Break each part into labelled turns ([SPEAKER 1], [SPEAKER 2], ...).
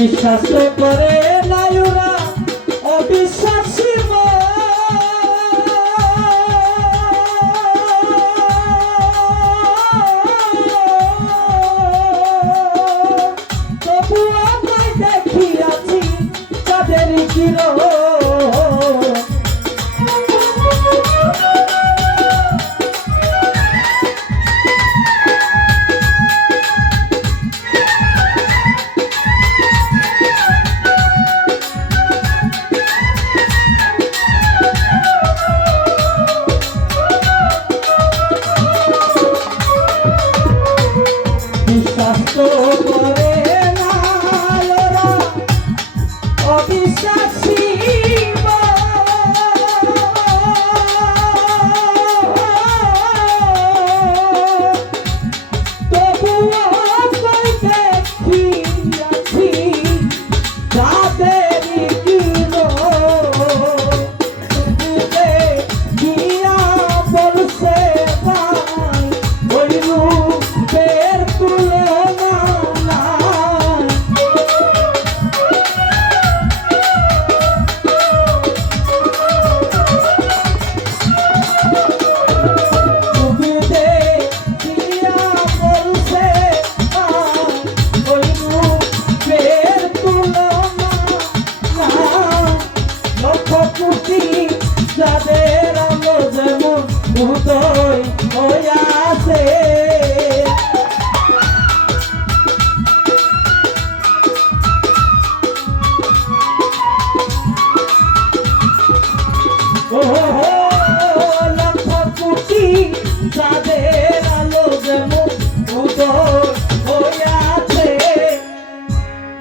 [SPEAKER 1] বিশ্বাস তো করে নায়ুরা অবিশ্বাসী তবু আমি দেখিয়াছি তাদের কি রহ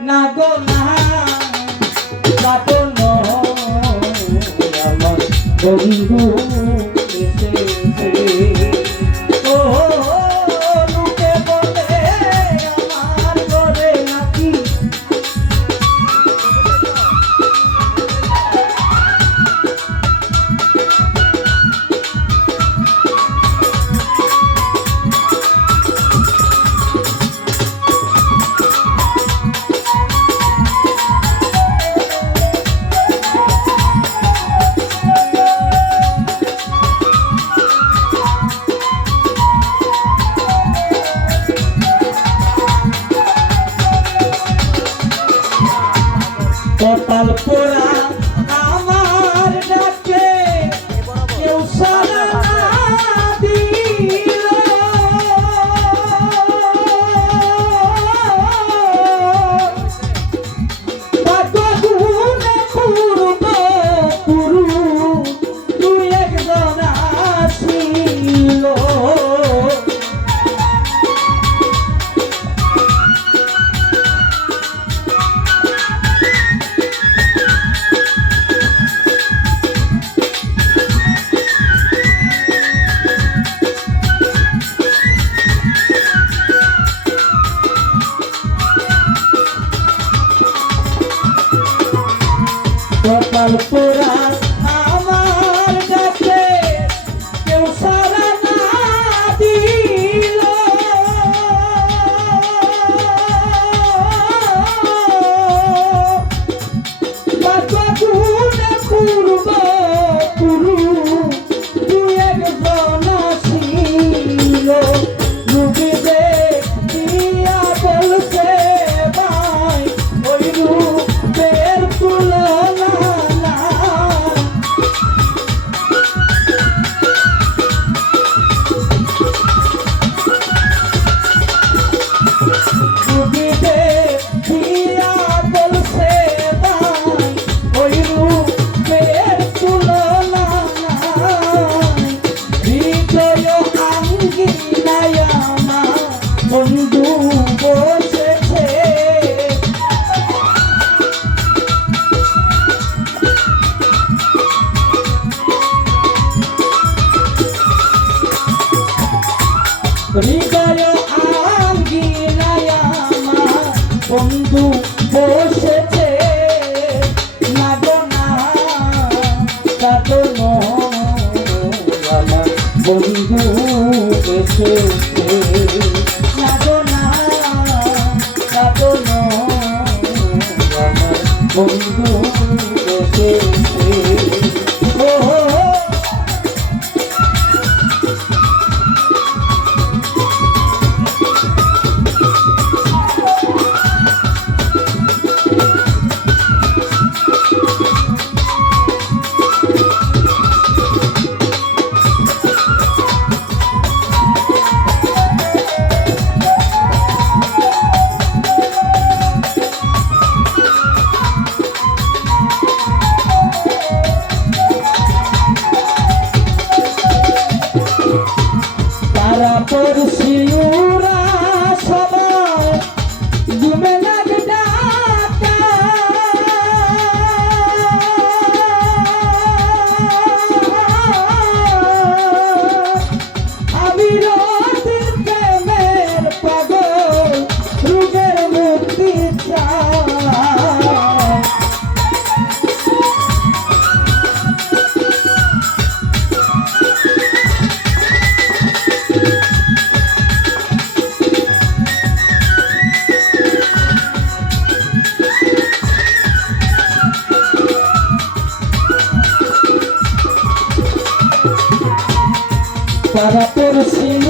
[SPEAKER 1] না গো না বাটন আমার বন্ধু Malpo. বন্ধু বসেছে না গো না আমার। বন্ধু বসেছে না গো না আমার। বন্ধু তারা তোর সিংহ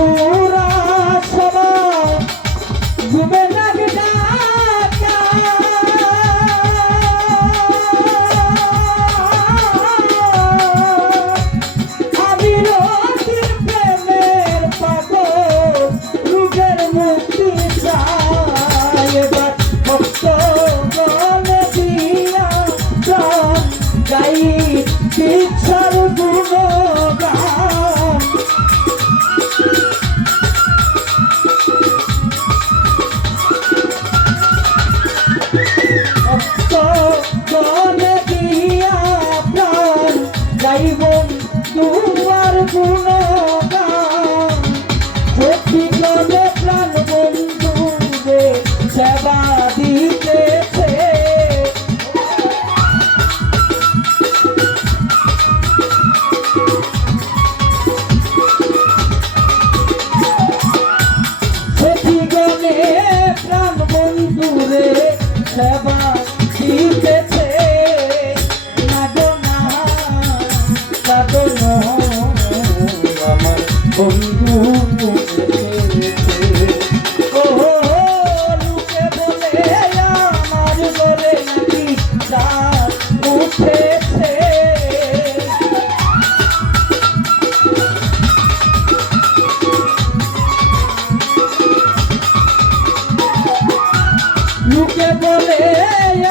[SPEAKER 1] লোকে বলে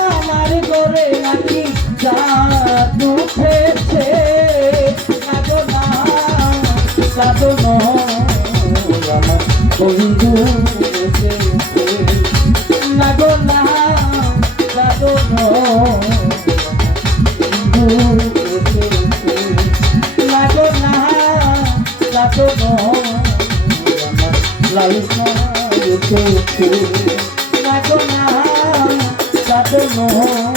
[SPEAKER 1] আমার করে নাকি জাদু খেয়েছে কাদো না কাদো Like a man, like a man.